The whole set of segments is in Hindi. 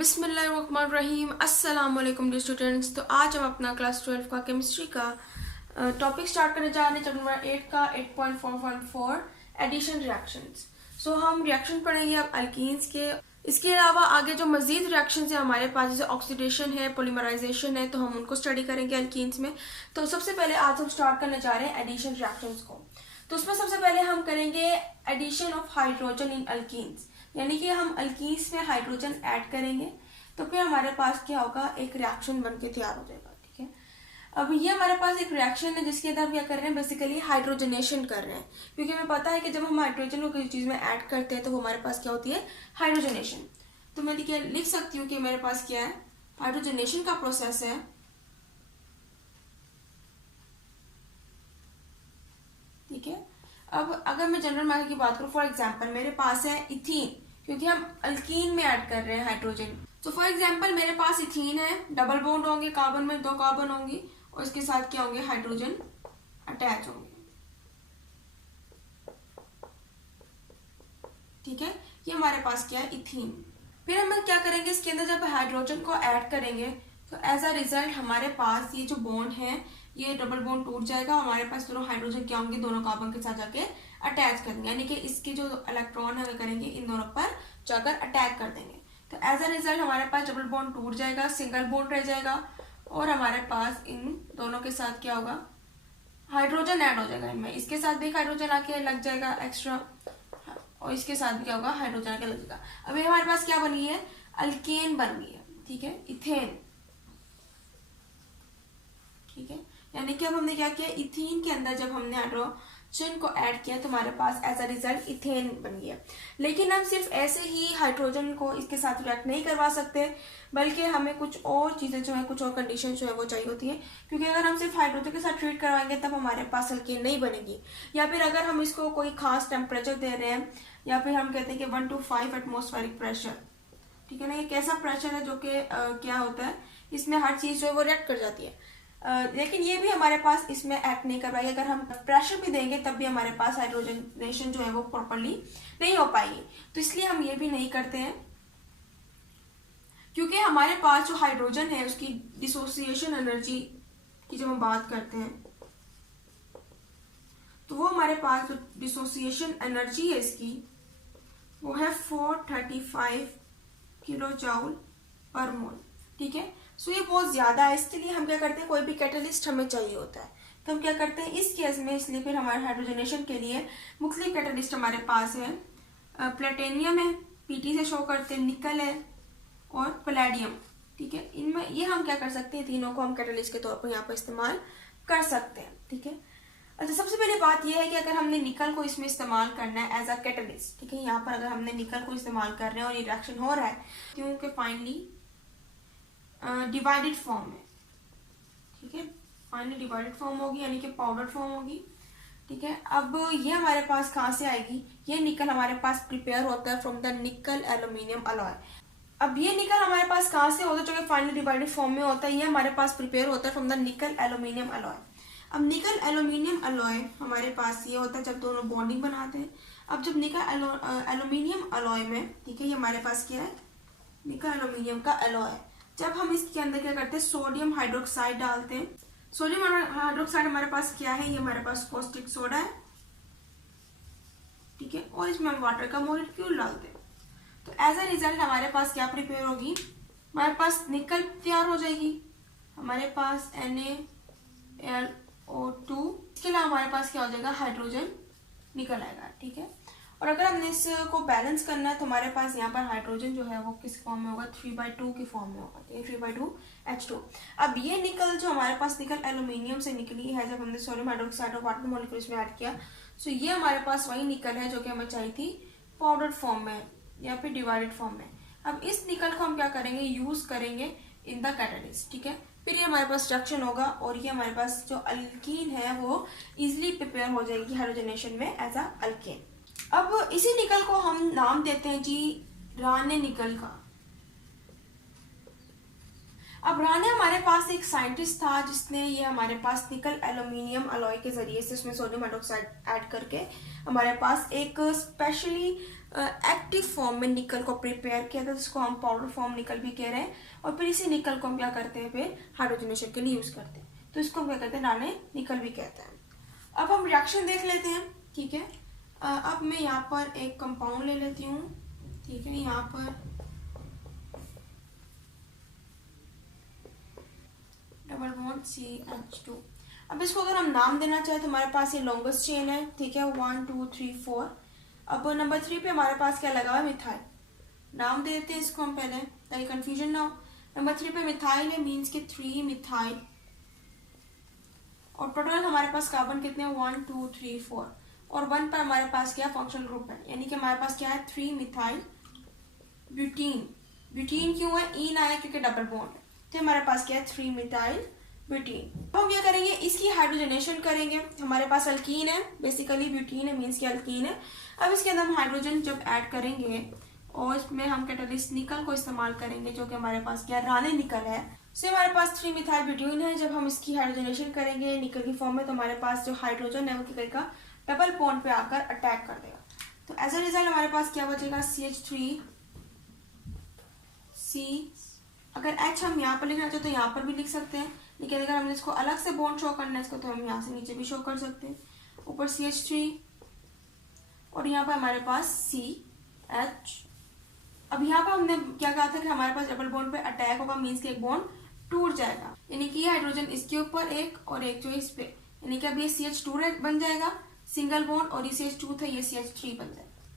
बिस्मिल्लाहिर्रहमानिर्रहीम। अस्सलाम वालेकुम डियर स्टूडेंट्स। तो आज हम अपना क्लास 12 का केमिस्ट्री का टॉपिक स्टार्ट करने जा रहे हैं, चैप्टर नंबर 8 का 8.414 एडिशन रिएक्शंस। सो हम रिएक्शन पढ़ेंगे अब अल्कीन्स के। इसके अलावा आगे जो मजीद रिएक्शन है हमारे पास, जैसे ऑक्सीडेशन है, पॉलीमराइजेशन है, तो हम उनको स्टडी करेंगे अल्कीन्स में। तो सबसे पहले आज हम स्टार्ट करने जा रहे हैं एडिशन रिएक्शंस को। तो उसमें सबसे पहले हम करेंगे addition of hydrogen in alkenes, यानी कि हम अल्कीन्स में हाइड्रोजन ऐड करेंगे तो फिर हमारे पास क्या होगा, एक रिएक्शन बनके तैयार हो जाएगा। ठीक है, अब ये हमारे पास एक रिएक्शन है जिसके अंदर क्या कर रहे हैं, बेसिकली हाइड्रोजनेशन कर रहे हैं, क्योंकि हमें पता है कि जब हम हाइड्रोजन को किसी चीज में ऐड करते हैं तो वो हमारे पास क्या होती है, हाइड्रोजनेशन। तो मैं लिख सकती हूँ कि मेरे पास क्या है, हाइड्रोजनेशन का प्रोसेस है। ठीक है, अब अगर मैं जनरल मैटर की बात करूं, फॉर एग्जांपल मेरे पास है इथीन, क्योंकि हम अल्कीन में ऐड कर रहे हैं हाइड्रोजन। तो फॉर एग्जांपल मेरे पास इथीन है, डबल बॉन्ड होंगे, कार्बन में 2 कार्बन होंगी और इसके साथ क्या होंगे, हाइड्रोजन अटैच होंगे। ठीक है, ये हमारे पास क्या है, इथीन। फिर हम क्या करेंगे, इसके अंदर जब हाइड्रोजन को ऐड करेंगे तो एज अ रिजल्ट हमारे पास ये जो बॉन्ड है, ये डबल बॉन्ड टूट जाएगा। हमारे पास दोनों हाइड्रोजन क्या होंगे, दोनों कार्बन के साथ जाके अटैच कर देंगे, यानी कि इसके जो इलेक्ट्रॉन है करेंगे इन दोनों पर जाकर अटैक कर देंगे। तो एज अ रिजल्ट हमारे पास डबल बॉन्ड टूट जाएगा, सिंगल बॉन्ड रह जाएगा और हमारे पास इन दोनों के साथ क्या होगा, हाइड्रोजन ऐड हो जाएगा इनमें। इसके साथ भी हाइड्रोजन आके लग जाएगा एक्स्ट्रा और इसके साथ भी क्या होगा, हाइड्रोजन आके लग जाएगा। अभी हमारे पास क्या बनी है, अल्केन बन गई है। ठीक है, इथेन। ठीक है, यानी कि अब हमने क्या किया, इथीन के अंदर जब हमने हाइड्रोजन को ऐड किया तो हमारे पास एज अ रिजल्ट इथेन बन गया। लेकिन हम सिर्फ ऐसे ही हाइड्रोजन को इसके साथ रिएक्ट नहीं करवा सकते, बल्कि हमें कुछ और चीजें जो है, कुछ और कंडीशन जो है वो चाहिए होती है, क्योंकि अगर हम सिर्फ हाइड्रोजन के साथ ट्रीट करवाएंगे तब हमारे पास अल्केन नहीं बनेगी। या फिर अगर हम इसको कोई खास टेम्परेचर दे रहे हैं, या फिर हम कहते हैं कि 1 to 5 एटमॉस्फेरिक प्रेशर। ठीक है ना, ये कैसा प्रेशर है जो कि क्या होता है, इसमें हर चीज जो है वो रिएक्ट कर जाती है। लेकिन ये भी हमारे पास इसमें एक्ट नहीं कर पाएगी। अगर हम प्रेशर भी देंगे तब भी हमारे पास हाइड्रोजनेशन जो है वो प्रॉपरली नहीं हो पाएगी। तो इसलिए हम ये भी नहीं करते हैं, क्योंकि हमारे पास जो हाइड्रोजन है उसकी डिसोसिएशन एनर्जी की जब हम बात करते हैं तो वो हमारे पास जो डिसोसिएशन एनर्जी है इसकी वो है 435 किलो जूल पर मोल। ठीक है, सो ये बहुत ज्यादा है, इसके लिए हम क्या करते हैं, कोई भी कैटलिस्ट हमें चाहिए होता है तो हम क्या करते हैं इस केस में, इसलिए फिर हमारे हाइड्रोजनेशन के लिए मुख्तलिफ कैटलिस्ट हमारे पास है। प्लेटेनियम है, पीटी से शो करते हैं, निकल है और पैलेडियम। ठीक है, इनमें ये हम क्या कर सकते हैं, तीनों को हम कैटलिस्ट के तौर पर यहाँ पर इस्तेमाल कर सकते हैं। ठीक है, अच्छा सबसे पहले बात यह है कि अगर हमने निकल को इसमें इस्तेमाल करना है एज अ कैटलिस्ट, ठीक है, यहाँ पर अगर हमने निकल को इस्तेमाल कर रहे हैं और ये रिएक्शन हो रहा है क्योंकि फाइनली डिवाइडेड फॉर्म में। ठीक है, फाइनली डिवाइडेड फॉर्म होगी, यानी कि पाउडर फॉर्म होगी। ठीक है, अब ये हमारे पास कहाँ से आएगी, ये निकल हमारे पास प्रिपेयर होता है फ्रॉम द निकल एल्यूमिनियम अलॉय। अब ये निकल हमारे पास कहाँ से होता है, जो कि फाइनली डिवाइडेड फॉर्म में होता है, ये हमारे पास प्रिपेयर होता है फ्रॉम द निकल एल्यूमिनियम अलॉय। अब निकल एल्यूमिनियम अलॉय हमारे पास ये होता है जब दोनों बॉन्डिंग बनाते हैं। अब जब निकल एल्यूमिनियम अलॉय में, ठीक है, ये हमारे पास क्या है, निकल एल्यूमिनियम का अलॉय। जब हम इसके अंदर क्या करते हैं, सोडियम हाइड्रोक्साइड डालते हैं। सोडियम हाइड्रोक्साइड हमारे पास क्या है, ये हमारे पास कॉस्टिक सोडा है। ठीक है, और इसमें हम वाटर का मॉलिक्यूल डालते हैं। तो एज अ रिजल्ट हमारे पास क्या प्रिपेयर होगी, हमारे पास निकल तैयार हो जाएगी, हमारे पास NaLO2। इसके अलावा हमारे पास क्या हो जाएगा, हाइड्रोजन निकल आएगा। ठीक है, और अगर हमने इसको बैलेंस करना है तो हमारे पास यहाँ पर हाइड्रोजन जो है वो किस फॉर्म में होगा, 3/2 की फॉर्म में होगा। 3/2H2। अब ये निकल जो हमारे पास निकल एल्यूमिनियम से निकली है, जब हमने सोडियम हाइड्रोक्साइड और वाटर मॉलिक्यूल इसमें ऐड किया, सो ये हमारे पास वही निकल है जो कि हमें चाहिए थी पाउडर फॉर्म में या फिर डिवाइडेड फॉर्म में। अब इस निकल को हम क्या करेंगे, यूज करेंगे इन द कैटलिस्ट। ठीक है, फिर ये हमारे पास रिएक्शन होगा और ये हमारे पास जो अल्कीन है वो इजिली प्रिपेयर हो जाएगी हाइड्रोजनेशन में एज अ अल्केन। अब इसी निकल को हम नाम देते हैं जी राने निकल का। अब राने हमारे पास एक साइंटिस्ट था जिसने ये हमारे पास निकल एल्यूमिनियम अलॉय के जरिए से उसमें सोडियम हाइड्रोक्साइड ऐड करके हमारे पास एक स्पेशली एक्टिव फॉर्म में निकल को प्रिपेयर किया था, जिसको हम पाउडर फॉर्म निकल भी कह रहे हैं, और फिर इसी निकल को हम क्या करते हैं फिर हाइड्रोजनेशन के लिए यूज करते हैं, तो इसको हम क्या कहते हैं, नाने निकल भी कहते हैं। अब हम रिएक्शन देख लेते हैं, ठीक है। अब मैं यहाँ पर एक कंपाउंड ले लेती हूँ, ठीक है। यहाँ पर डबल बॉन्ड CH2। अब इसको अगर हम नाम देना चाहें तो हमारे पास ये लॉन्गेस्ट चेन है, ठीक है, 1 2 3 4। अब नंबर 3 पे हमारे पास क्या लगा हुआ है, मिथाइल। नाम दे देते हैं इसको हम पहले, ताकि कंफ्यूजन ना हो। नंबर 3 पे मिथाइल है, मीन्स के 3 मिथाइल, और टोटल हमारे पास कार्बन कितने हैं, 1 2 3 4, और 1 पर हमारे पास क्या फंक्शनल ग्रुप है, यानी कि हमारे पास क्या है, 3 मिथाइल ब्यूटीन। ब्यूटीन क्यों है, ईन आया क्योंकि डबल बॉन्ड है, तो हमारे पास क्या है, 3 मिथाइल ब्यूटीन। अब हम क्या करेंगे, इसकी हाइड्रोजनेशन करेंगे। हमारे पास अल्कीन है, बेसिकली ब्यूटीन है, मीन्स की अल्कीन है। अब इसके अंदर हम हाइड्रोजन जब ऐड करेंगे और इसमें हम कैटालिस्ट निकल को इस्तेमाल करेंगे, जो कि हमारे पास क्या रानी निकल है। सो हमारे पास 3 मिथाइल ब्यूटीन है। जब हम इसकी हाइड्रोजनेशन करेंगे निकल की फॉर्म में, तो हमारे पास जो हाइड्रोजन है वो क्या करेगा, डबल बॉन्ड पे आकर अटैक कर देगा। तो एज अ रिजल्ट हमारे पास क्या बचेगा, CH3 C। अगर H हम यहाँ पर लिखना चाहते तो यहाँ पर भी लिख सकते हैं, लेकिन अगर हमने इसको अलग से बॉन्ड शो करना है इसको, तो हम यहाँ से नीचे भी शो कर सकते हैं। ऊपर CH3 और यहाँ पर हमारे पास CH। अब यहाँ पर हमने क्या कहा था कि हमारे पास डबल बॉन्ड पे अटैक होगा, मीन्स कि एक बॉन्ड टूट जाएगा, यानी कि ये हाइड्रोजन इसके ऊपर एक और एक जो इस पे, यानी कि अब ये CH2 बन जाएगा सिंगल बॉन्ड, और ये CH2 था, ये CH3 बन जाएगा,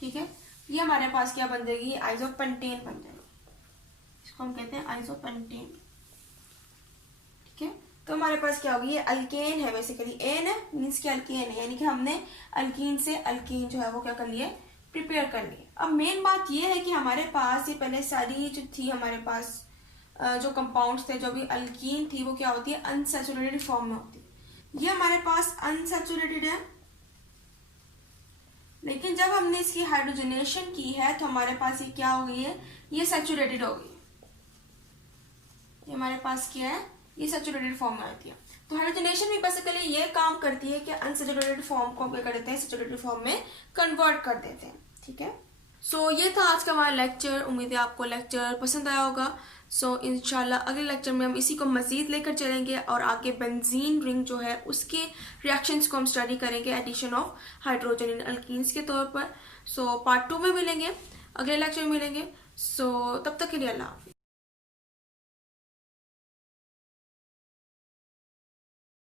ठीक है। ये हमारे पास क्या बन जाएगी, आइसोपेंटेन बन जाएगी, इसको हम कहते हैं आइसोपेंटेन, ठीक है। तो हमारे पास क्या होगी, ये अल्केन है, बेसिकली एन है, मीन्स की अल्केन है, यानी कि हमने अल्कीन से अल्कीन जो है वो क्या कर लिए, प्रिपेयर कर लिए। अब मेन बात ये है कि हमारे पास ये पहले सारी जो थी हमारे पास जो कंपाउंड्स थे, जो भी अल्कीन थी, वो क्या होती है, अनसैचुरेटेड फॉर्म में होती है। ये हमारे पास अनसैचुरेटेड है, लेकिन जब हमने इसकी हाइड्रोजनेशन की है तो हमारे पास ये क्या हो गई है, ये सैचुरेटेड हो गई। ये हमारे पास क्या है, ये सैचुरेटेड फॉर्म में आती है। तो हाइड्रोजनेशन भी बेसिकली ये काम करती है कि अनसैचुरेटेड फॉर्म को क्या करते हैं, सैचुरेटेड फॉर्म में कन्वर्ट कर देते हैं, ठीक है। सो ये था आज का हमारा लेक्चर। उम्मीद है आपको लेक्चर पसंद आया होगा। सो इंशाल्लाह अगले लेक्चर में हम इसी को मजीद लेकर चलेंगे और आगे बेंजीन रिंग जो है उसके रिएक्शंस को हम स्टडी करेंगे, addition of hydrogen in alkenes के तौर पर। सो पार्ट 2 में मिलेंगे, अगले लेक्चर में मिलेंगे। सो तब तक के लिए अल्लाह हाफिज़।